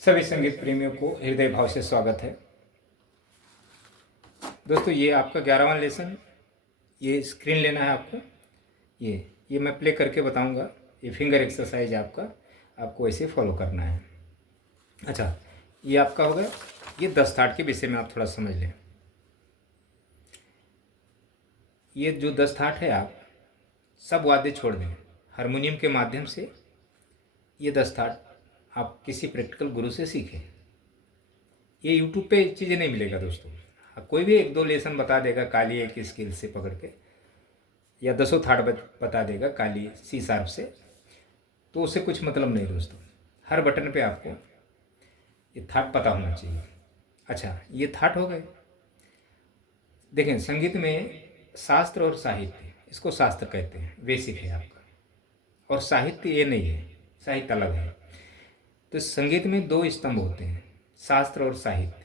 सभी संगीत प्रेमियों को हृदय भाव से स्वागत है। दोस्तों, ये आपका 11वां लेसन, ये स्क्रीन लेना है आपको। ये मैं प्ले करके बताऊंगा। ये फिंगर एक्सरसाइज आपको ऐसे फॉलो करना है। अच्छा, ये आपका हो गया। ये 10 थाट के विषय में आप थोड़ा समझ लें। ये जो 10 थाट है, आप सब वाद्य छोड़ दें, हारमोनियम के माध्यम से ये 10 थाट आप किसी प्रैक्टिकल गुरु से सीखें। ये यूट्यूब पे चीज़ें नहीं मिलेगा दोस्तों। कोई भी 1-2 लेसन बता देगा काली एक स्केल से पकड़ के, या 10 थाट बता देगा काली सी शार्प से, तो उससे कुछ मतलब नहीं दोस्तों। हर बटन पे आपको ये थाट पता होना चाहिए। अच्छा, ये थाट हो गए। देखें, संगीत में शास्त्र और साहित्य, इसको शास्त्र कहते हैं, बेसिक है आपका, और साहित्य ये नहीं है, साहित्य अलग है। तो संगीत में 2 स्तंभ होते हैं, शास्त्र और साहित्य।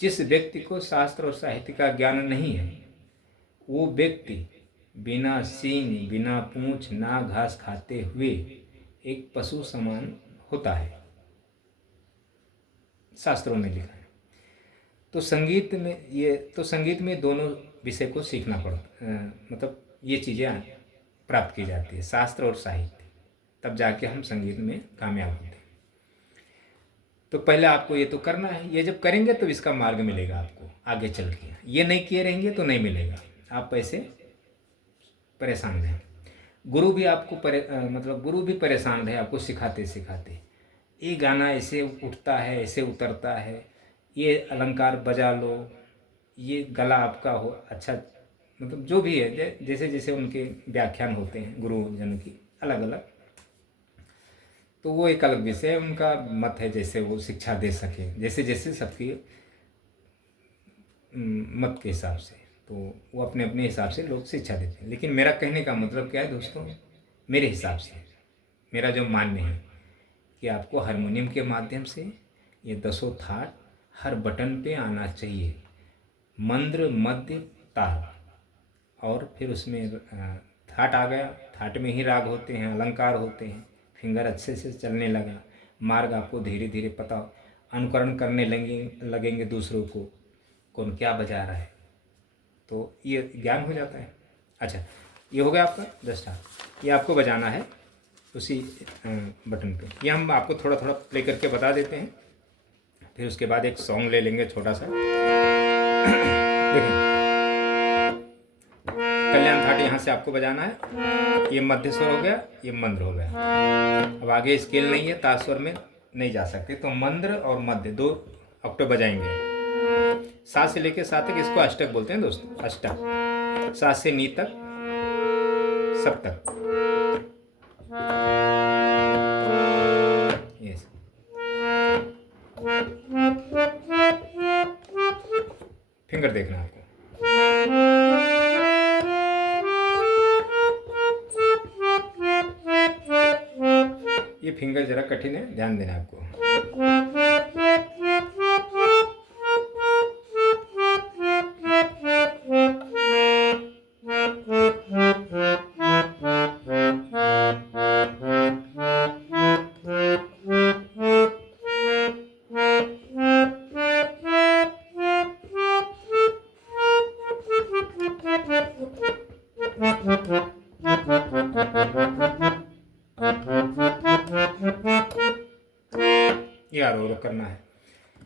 जिस व्यक्ति को शास्त्र और साहित्य का ज्ञान नहीं है, वो व्यक्ति बिना सींग, बिना पूंछ, ना घास खाते हुए एक पशु समान होता है, शास्त्रों में लिखा है। तो संगीत में दोनों विषय को सीखना पड़ता, मतलब ये चीज़ें प्राप्त की जाती है, शास्त्र और साहित्य, तब जाके हम संगीत में कामयाब होते हैं। तो पहले आपको ये तो करना है। ये जब करेंगे तो इसका मार्ग मिलेगा आपको आगे चल के। ये नहीं किए रहेंगे तो नहीं मिलेगा, आप ऐसे परेशान रहें। गुरु भी आपको गुरु भी परेशान रहे आपको सिखाते सिखाते। ये गाना ऐसे उठता है, ऐसे उतरता है, ये अलंकार बजा लो, ये गला आपका हो अच्छा, मतलब जो भी है, जैसे जैसे उनके व्याख्यान होते हैं गुरुजन की अलग अलग, तो वो एक अलग विषय है, उनका मत है, जैसे वो शिक्षा दे सके, जैसे जैसे सबकी मत के हिसाब से, तो वो अपने अपने हिसाब से लोग शिक्षा देते हैं। लेकिन मेरा कहने का मतलब क्या है दोस्तों, मेरे हिसाब से, मेरा जो मानना है कि आपको हारमोनियम के माध्यम से ये 10 थाट हर बटन पे आना चाहिए। मंद्र, मध्य, तार, और फिर उसमें थाट आ गया, थाट में ही राग होते हैं, अलंकार होते हैं, फिंगर अच्छे से चलने लगा, मार्ग आपको धीरे धीरे पता, अनुकरण करने लगेंगे दूसरों को, कौन क्या बजा रहा है, तो ये ज्ञान हो जाता है। अच्छा, ये हो गया आपका 10 थाट। ये आपको बजाना है उसी बटन पे। ये हम आपको थोड़ा थोड़ा प्ले करके बता देते हैं, फिर उसके बाद एक सॉन्ग ले लेंगे छोटा सा। देखें, कल्याण थाट यहाँ से आपको बजाना है। ये मध्य स्वर हो गया, ये मंद्र हो गया। अब आगे स्केल नहीं है, तार स्वर में नहीं जा सकते, तो मंद्र और मध्य 2 ऑक्टेव बजाएंगे। 7 से लेकर 7 तक इसको अष्टक बोलते हैं दोस्तों, अष्टक। 7 से नी तक, सप्तक। यस, फिंगर देखना आपको। ये फिंगर जरा कठिन है, ध्यान देना आपको। ये आरोह करना है,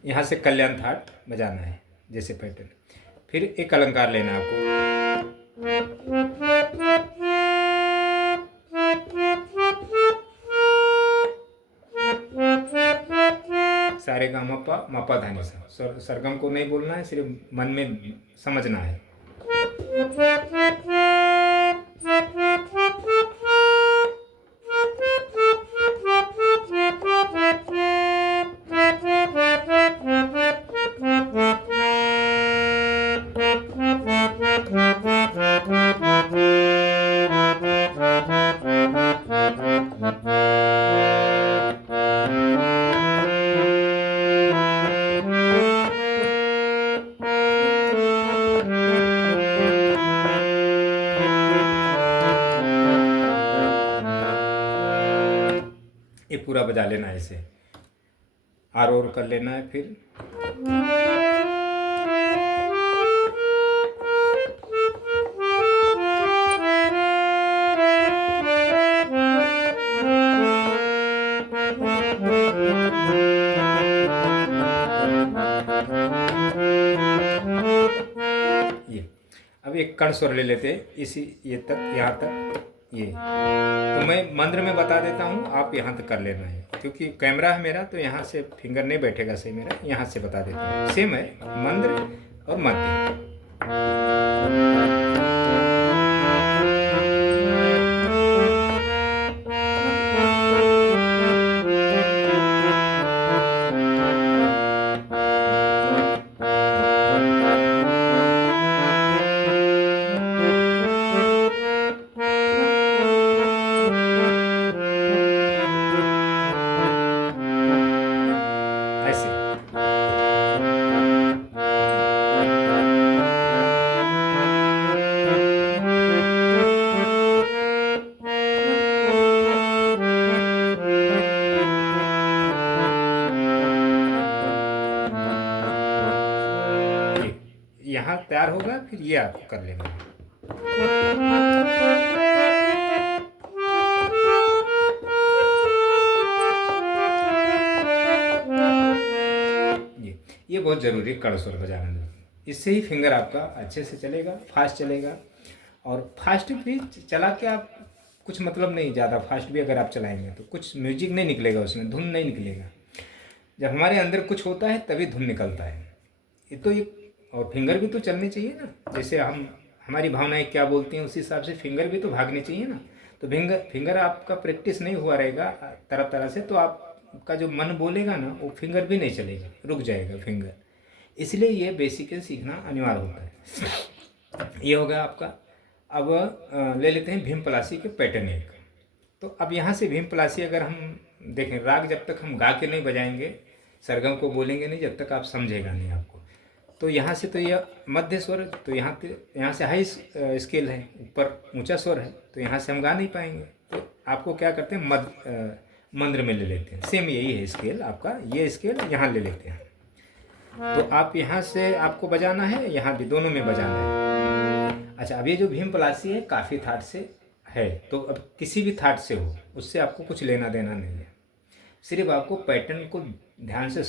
यहाँ से कल्याण थाट बजाना है जैसे पैटर्न। फिर एक अलंकार लेना है आपको। सारे गा मपा मपा धानी सा, सरगम को नहीं बोलना है, सिर्फ मन में समझना है। ये पूरा बजा लेना है इसे, आर और कर लेना है फिर। ये अब एक कण स्वर ले लेते हैं इसी ये तक, यहाँ तक ये। तो मैं मंद्र में बता देता हूँ, आप यहाँ तक कर लेना है, क्योंकि कैमरा है मेरा तो यहाँ से फिंगर नहीं बैठेगा सही मेरा, यहाँ से बता देता हूँ। सेम है मंद्र और मध्य। ऐसे यहाँ तैयार होगा, फिर ये आप कर लेना है। ये बहुत ज़रूरी कड़ स्वर बजाना, इससे ही फिंगर आपका अच्छे से चलेगा, फास्ट चलेगा। और फास्ट भी चला के आप कुछ मतलब नहीं, ज़्यादा फास्ट भी अगर आप चलाएंगे तो कुछ म्यूजिक नहीं निकलेगा उसमें, धुन नहीं निकलेगा। जब हमारे अंदर कुछ होता है तभी धुन निकलता है। ये तो ये, और फिंगर भी तो चलनी चाहिए ना, जैसे हमारी भावनाएं क्या बोलती हैं उस हिसाब से फिंगर भी तो भागनी चाहिए ना। तो फिंगर आपका प्रैक्टिस नहीं हुआ रहेगा तरह तरह से, तो आपका जो मन बोलेगा ना वो फिंगर भी नहीं चलेगा, रुक जाएगा फिंगर। इसलिए ये बेसिक सीखना अनिवार्य होता है। ये हो गया आपका। अब ले लेते हैं भीम पलासी के पैटर्न एक। तो अब यहाँ से भीम पलासी अगर हम देखें, राग जब तक हम गा के नहीं बजाएंगे, सरगम को बोलेंगे नहीं, जब तक आप समझेगा नहीं आपको। तो यहाँ से तो यह मध्य स्वर, तो यहाँ से हाई स्केल है, ऊपर ऊंचा स्वर है, तो यहाँ से हम गा नहीं पाएंगे। तो आपको क्या करते हैं, मंद्र में ले लेते हैं। सेम यही है स्केल आपका, ये स्केल यहाँ ले लेते हैं। तो आप यहाँ से आपको बजाना है, यहाँ भी दोनों में बजाना है। अच्छा, अब ये जो भीम पलासी है काफ़ी थाट से है, तो अब किसी भी थाट से हो उससे आपको कुछ लेना देना नहीं है। सिर्फ आपको पैटर्न को ध्यान से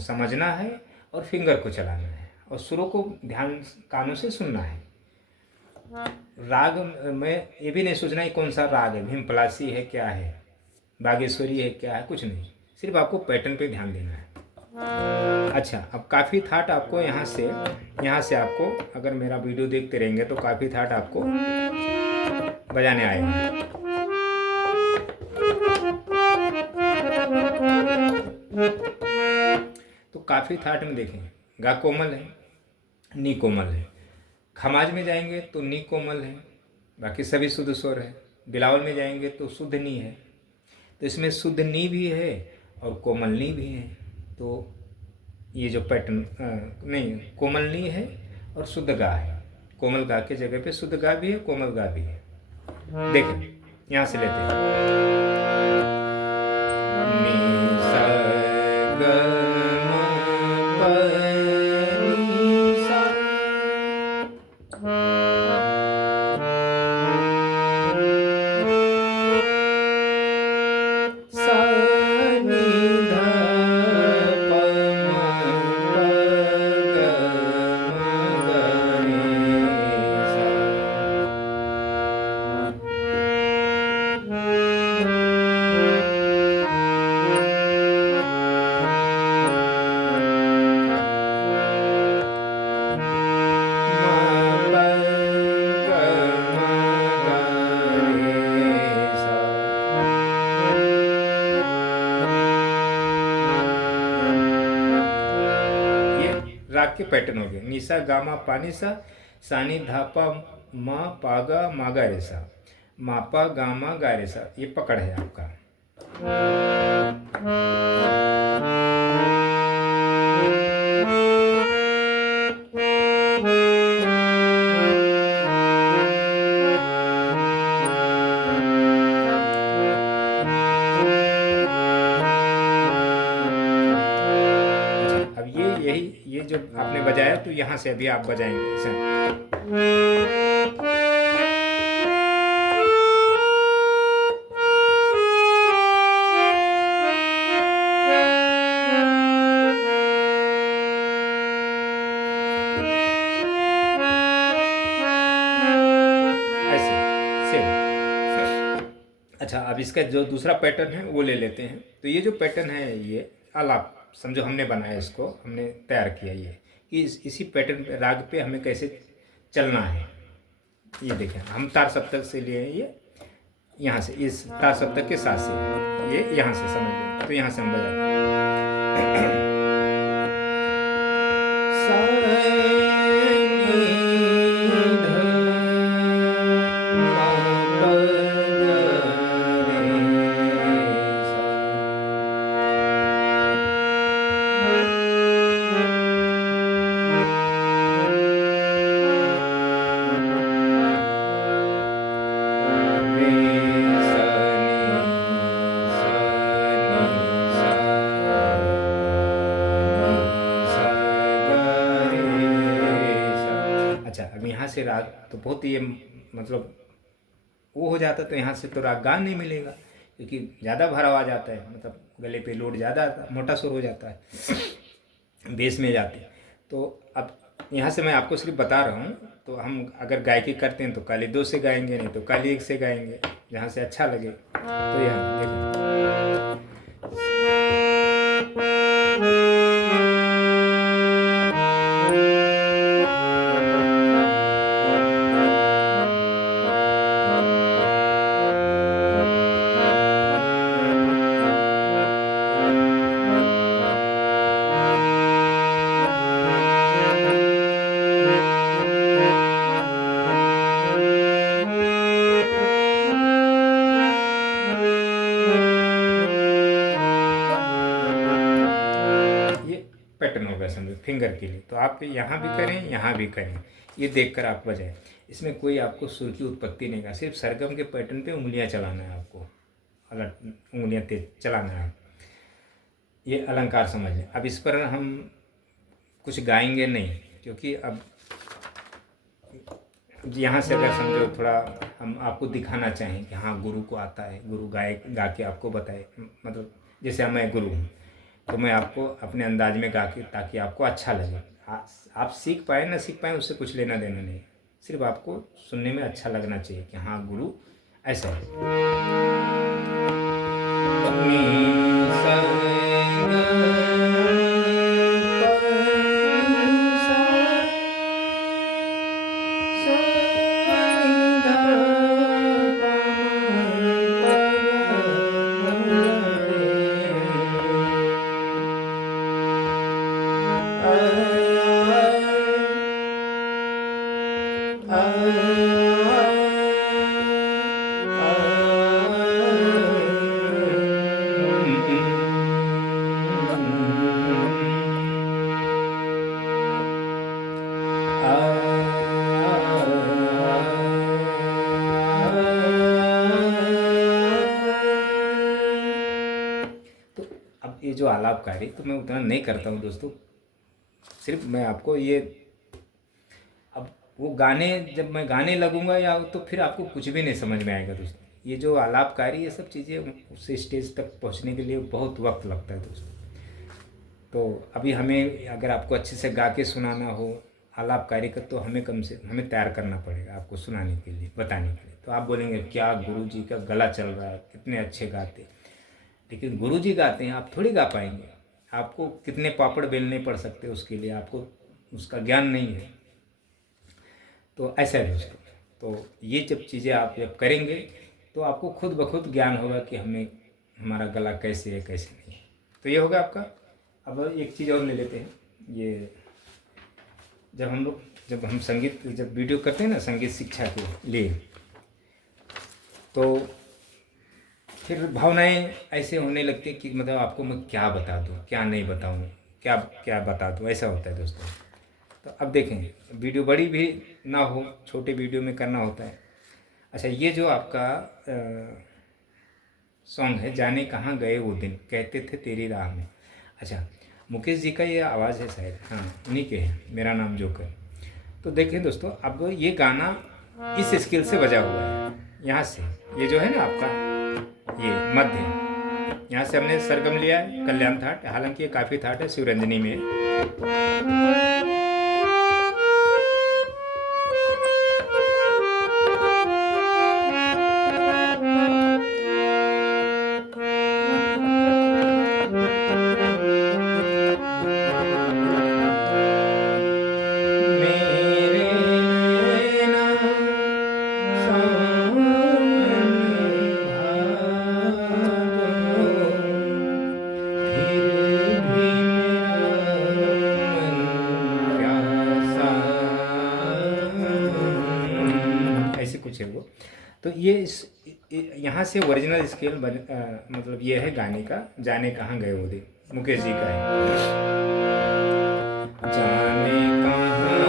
समझना है और फिंगर को चलाना है और सुरों को ध्यान कानों से सुनना है। राग में ये भी नहीं सोचना है कौन सा राग है, भीम पलासी है क्या है, बागेश्वरी है क्या है, कुछ नहीं, सिर्फ आपको पैटर्न पे ध्यान देना है। अच्छा, अब काफ़ी थाट आपको यहाँ से आपको, अगर मेरा वीडियो देखते रहेंगे तो काफ़ी थाट आपको बजाने आएगा। तो काफ़ी थाट में देखें, गा कोमल है, नी कोमल है। खमाज में जाएंगे तो नी कोमल है, बाकी सभी शुद्ध स्वर है। बिलावल में जाएंगे तो शुद्ध नी है। तो इसमें शुद्ध नी भी है और कोमल नी भी है। तो ये जो पैटर्न नहीं, कोमल नी है और शुद्ध गा है। कोमल गा के जगह पे शुद्ध गा भी है, कोमल गा भी है। देखें, यहाँ से लेते हैं नी सा ग आपके पैटर्न हो गए। निशा गामा पानी सा, सानी धापा मा पागा मागा रेसा, मापा गामा गा रेसा, ये पकड़ है आपका। ये जो आपने बजाया तो यहाँ से अभी आप बजाएंगे ऐसा। ऐसे सेम। अच्छा, अब इसका जो दूसरा पैटर्न है वो ले लेते हैं। तो ये जो पैटर्न है, ये आलाप समझो हमने बनाया, इसको हमने तैयार किया। ये कि इसी पैटर्न पे राग पे हमें कैसे चलना है। ये देखें, हम तार सप्तक से लिए हैं, ये यहाँ से इस तार सप्तक के साथ से ये यहाँ से समझ लें। तो यहाँ से हम बजाते हैं से राग। तो बहुत ये मतलब वो हो जाता, तो यहाँ से तो राग गा नहीं मिलेगा, क्योंकि ज़्यादा भराव आ जाता है, मतलब गले पे लोड ज़्यादा आता है, मोटा सुर हो जाता है, बेस में जाते। तो अब यहाँ से मैं आपको सिर्फ बता रहा हूँ। तो हम अगर गायकी करते हैं तो काली 2 से गाएंगे, नहीं तो काली 1 से गाएंगे, जहाँ से अच्छा लगे। तो यहाँ देखो, पैटर्न होगा समझो फिंगर के लिए। तो आप यहाँ भी करें, यहाँ भी करें, ये देखकर आप बजाएं। इसमें कोई आपको सुर की उत्पत्ति नहीं का, सिर्फ सरगम के पैटर्न पे उंगलियां चलाना है आपको, अलग उंगलियां तेज चलाना है। ये अलंकार समझ लें। अब इस पर हम कुछ गाएंगे नहीं, क्योंकि अब यहाँ से अगर समझो थोड़ा हम आपको दिखाना चाहें कि हाँ गुरु को आता है, गुरु गा के आपको बताए, मतलब जैसे मैं गुरु हूँ तो मैं आपको अपने अंदाज में गा के, ताकि आपको अच्छा लगे। आप सीख पाए ना सीख पाए उससे कुछ लेना देना नहीं, सिर्फ आपको सुनने में अच्छा लगना चाहिए कि हाँ गुरु ऐसा है। ये जो आलापकारी तो मैं उतना नहीं करता हूँ दोस्तों, सिर्फ मैं आपको ये, अब वो गाने जब मैं गाने लगूंगा या तो फिर आपको कुछ भी नहीं समझ में आएगा दोस्तों। ये जो आलापकारी ये सब चीज़ें, उससे स्टेज तक पहुँचने के लिए बहुत वक्त लगता है दोस्तों। तो अभी हमें अगर आपको अच्छे से गा के सुनाना हो आलापकारी का, तो हमें तैयार करना पड़ेगा आपको सुनाने के लिए, बताने के लिए। तो आप बोलेंगे क्या गुरुजी का गला चल रहा है, कितने अच्छे गाते, लेकिन गुरुजी गाते हैं, आप थोड़ी गा पाएंगे। आपको कितने पापड़ बेलने पड़ सकते हैं उसके लिए, आपको उसका ज्ञान नहीं है। तो ऐसा है दोस्तों। तो ये जब चीज़ें आप जब करेंगे तो आपको खुद ब खुद ज्ञान होगा कि हमारा गला कैसे है कैसे नहीं है। तो ये होगा आपका। अब एक चीज़ और ले लेते हैं, ये जब हम संगीत जब वीडियो करते हैं ना संगीत शिक्षा के लिए, तो फिर भावनाएं ऐसे होने लगती हैं कि मतलब आपको मैं क्या बता दूँ, क्या नहीं बताऊँ, क्या क्या बता दूँ, ऐसा होता है दोस्तों। तो अब देखें, वीडियो बड़ी भी ना हो, छोटे वीडियो में करना होता है। अच्छा, ये जो आपका सॉन्ग है, जाने कहाँ गए वो दिन, कहते थे तेरी राह में। अच्छा, मुकेश जी का ये आवाज़ है शायद, हाँ उन्हीं के है, मेरा नाम जोकर। तो देखिए दोस्तों, अब ये गाना इस स्केल से बजा हुआ है, यहाँ से, ये जो है ना आपका ये मध्य, यहाँ से हमने सरगम लिया है, कल्याण थाट, हालांकि ये काफ़ी थाट है, शिवरंजनी में। मेरे नैना सावन भादो, फिर भी मेरा मन प्यासा, ऐसे कुछ है वो। तो ये यहाँ से ओरिजिनल स्केल मतलब ये है गाने का, जाने कहाँ गए वो दिन, मुकेश जी का है। जाने कहाँ गए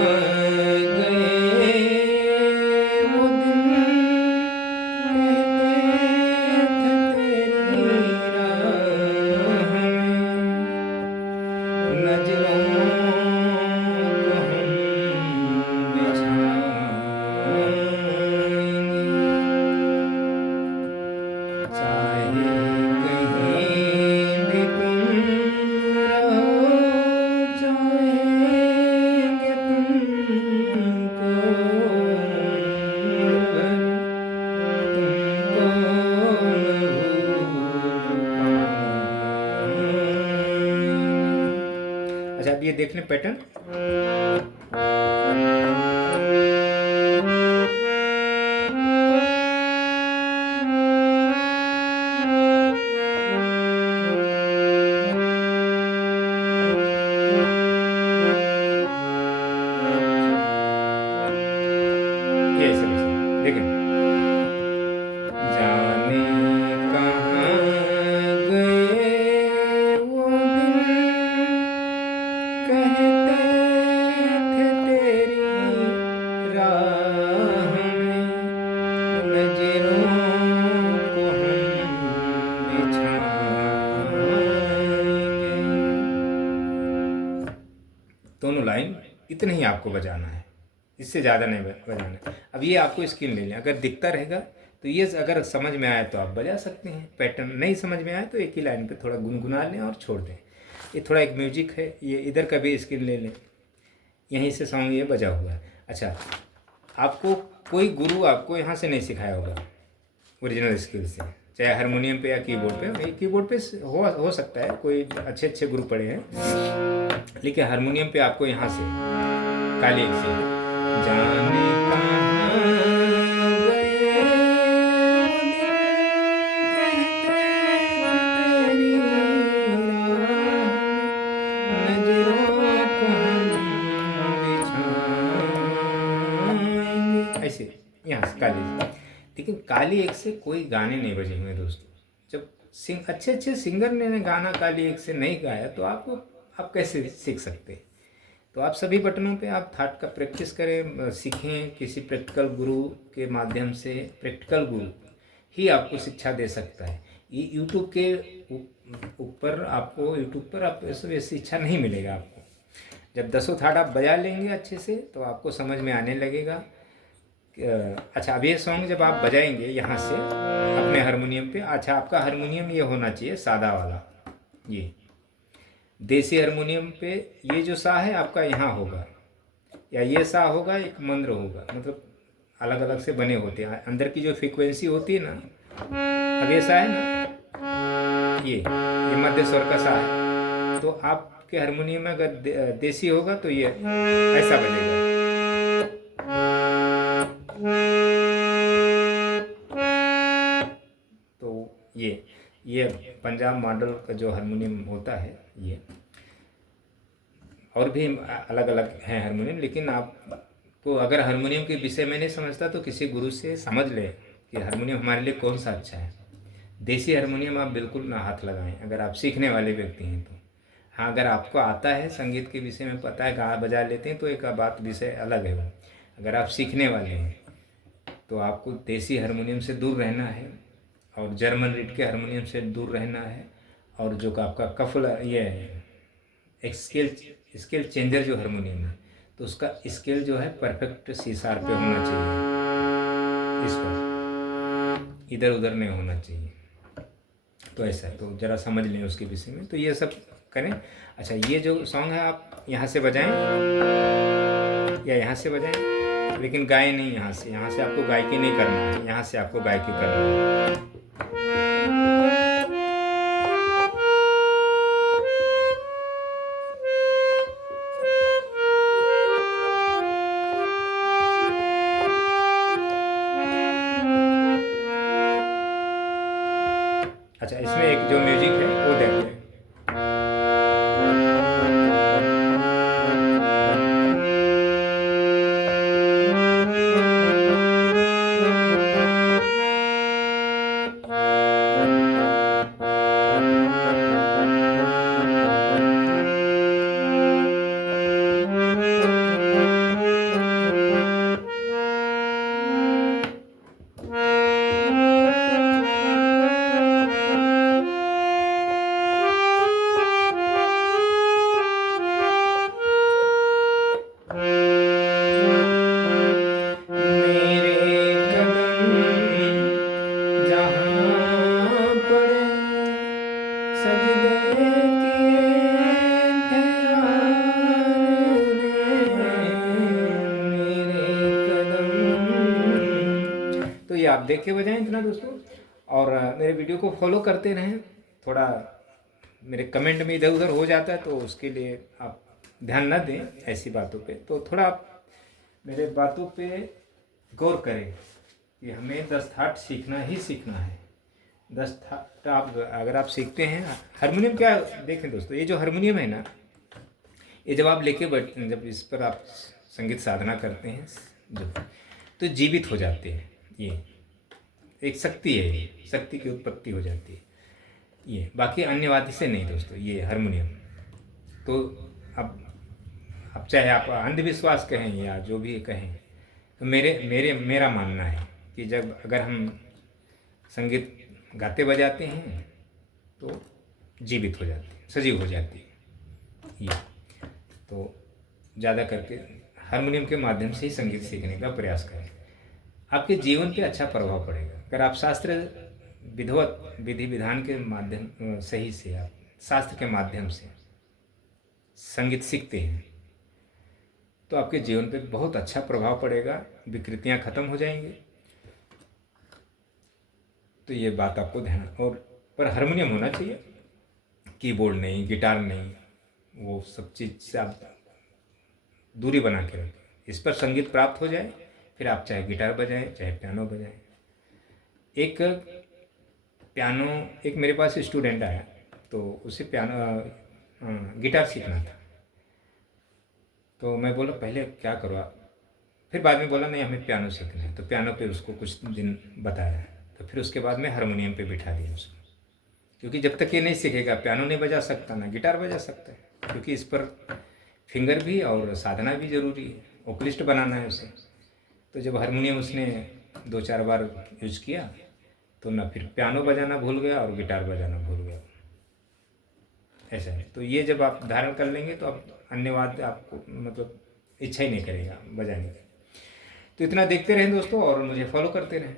वो दिन, कहते थे तेरी राह में, नजरों को हम बिछाएंगे, चाहे कहीं भी तुम रहो, चाहेंगे तुमको मगर तुमको न भूल पाएंगे। अच्छा, अब ये देख लें पैटर्न। ये ऐसे वैसे देखें, जाने कहाँ गए वो दिन, कहते थे तेरी राह में, नजरों को हम बिछाएंगे। दोनों लाइन इतने ही आपको बजाना है, इससे ज़्यादा नहीं बजाना है। अब ये आपको स्किल ले लें, अगर दिखता रहेगा तो ये अगर समझ में आए तो आप बजा सकते हैं, पैटर्न नहीं समझ में आए तो एक ही लाइन पे थोड़ा गुनगुना लें और छोड़ दें। ये थोड़ा एक म्यूजिक है, ये इधर का भी स्किल ले लें, यहीं से सॉन्ग ये बजा हुआ है। अच्छा, आपको कोई गुरु आपको यहाँ से नहीं सिखाया होगा ओरिजिनल स्किल से, चाहे हारमोनियम पे या कीबोर्ड पे। कीबोर्ड पे हो सकता है कोई अच्छे अच्छे गुरु पड़े हैं, लेकिन हारमोनियम पे आपको यहाँ से काली एक से, जाने कहाँ गए तेरी राह, नजरों को हम बिछाएंगे, ऐसे यहाँ से काली से। लेकिन काली एक से कोई गाने नहीं बजे हुए दोस्तों। जब अच्छे अच्छे सिंगर ने गाना काली एक से नहीं गाया तो आप कैसे सीख सकते हैं? तो आप सभी बटनों पे आप थाट का प्रैक्टिस करें, सीखें किसी प्रैक्टिकल गुरु के माध्यम से। प्रैक्टिकल गुरु ही आपको शिक्षा दे सकता है। ये यूट्यूब के ऊपर आपको ऐसे शिक्षा नहीं मिलेगा आपको। जब 10 थाट आप बजा लेंगे अच्छे से तो आपको समझ में आने लगेगा। अच्छा, अब ये सॉन्ग जब आप बजाएंगे यहाँ से अपने हारमोनियम पे, अच्छा आपका हारमोनियम ये होना चाहिए सादा वाला, ये देसी हारमोनियम पे ये जो सा है आपका यहाँ होगा, या ये सा होगा, एक मंद्र होगा, मतलब अलग अलग से बने होते हैं। अंदर की जो फ्रीक्वेंसी होती है ना, अब ये सा है ना, ये मध्य स्वर का सा है, तो आपके हारमोनियम में अगर देसी होगा तो ये ऐसा बजेगा। तो ये पंजाब मॉडल का जो हारमोनियम होता है, ये और भी अलग अलग हैं हारमोनियम, लेकिन आपको अगर हारमोनियम के विषय में नहीं समझता तो किसी गुरु से समझ ले कि हारमोनियम हमारे लिए कौन सा अच्छा है। देसी हारमोनियम आप बिल्कुल ना हाथ लगाएं अगर आप सीखने वाले व्यक्ति हैं तो। हाँ, अगर आपको आता है, संगीत के विषय में पता है, गा बजा लेते हैं तो एक बात विषय अलग है वो। अगर आप सीखने वाले हैं तो आपको देसी हारमोनियम से दूर रहना है और जर्मन रीड के हारमोनियम से दूर रहना है। और जो आपका कफल ये है एक स्केल चेंजर जो हारमोनियम है, तो उसका स्केल जो है परफेक्ट सी शार्प पे होना चाहिए, इस पर इधर उधर नहीं होना चाहिए। तो ऐसा है, तो ज़रा समझ लें उसके विषय में, तो ये सब करें। अच्छा, ये जो सॉन्ग है आप यहाँ से बजाएं या यहाँ से बजाएं, लेकिन गाएं नहीं यहाँ से आपको गायकी नहीं करना है, यहाँ से आपको गायकी करना है। अच्छा, इसमें एक जो म्यूजिक है वो देखते हैं। तो ये आप देख के बजाएं इतना दोस्तों, और मेरे वीडियो को फॉलो करते रहें। थोड़ा मेरे कमेंट में इधर उधर हो जाता है तो उसके लिए आप ध्यान ना दें ऐसी बातों पे, तो थोड़ा आप मेरे बातों पे गौर करें कि हमें 10 थाट सीखना ही सीखना है। 10 थाट आप अगर आप सीखते हैं हारमोनियम, क्या देखें दोस्तों, ये जो हारमोनियम है ना, ये जब आप लेके बैठ, जब इस पर आप संगीत साधना करते हैं जब, तो जीवित हो जाते हैं। ये एक शक्ति है, ये शक्ति की उत्पत्ति हो जाती है ये, बाकी अन्य वाद्य से नहीं दोस्तों, ये हारमोनियम। तो अब चाहे आप अंधविश्वास कहें या जो भी कहें, तो मेरा मानना है कि जब अगर हम संगीत गाते बजाते हैं तो जीवित हो जाती है, सजीव हो जाती है ये। तो ज़्यादा करके हारमोनियम के माध्यम से ही संगीत सीखने का प्रयास करें, आपके जीवन पे अच्छा प्रभाव पड़ेगा। अगर आप शास्त्र विधिवत विधि विधान के माध्यम सही से, आप शास्त्र के माध्यम से संगीत सीखते हैं तो आपके जीवन पे बहुत अच्छा प्रभाव पड़ेगा, विकृतियां खत्म हो जाएंगी। तो ये बात आपको ध्यान, और पर हारमोनियम होना चाहिए, कीबोर्ड नहीं, गिटार नहीं, वो सब चीज़ से आप दूरी बना के रखें। इस पर संगीत प्राप्त हो जाए, फिर आप चाहे गिटार बजाएं चाहे पियानो बजाएं। एक मेरे पास स्टूडेंट आया तो उसे गिटार सीखना था, तो मैं बोला पहले क्या करो आप, फिर बाद में बोला नहीं हमें पियानो सीखना है, तो पियानो पे उसको कुछ दिन बताया, तो फिर उसके बाद में हारमोनियम पे बिठा दिया उसको, क्योंकि जब तक ये नहीं सीखेगा पियानो नहीं बजा सकता ना गिटार बजा सकता है, क्योंकि इस पर फिंगर भी और साधना भी ज़रूरी है, ओक्लिस्ट बनाना है उसे। तो जब हारमोनियम उसने 2-4 बार यूज किया तो ना फिर पियानो बजाना भूल गया और गिटार बजाना भूल गया, ऐसा है। तो ये जब आप धारण कर लेंगे तो आप अन्य वाद्य आपको मतलब इच्छा ही नहीं करेगा बजाने की। तो इतना देखते रहें दोस्तों और मुझे फॉलो करते रहें।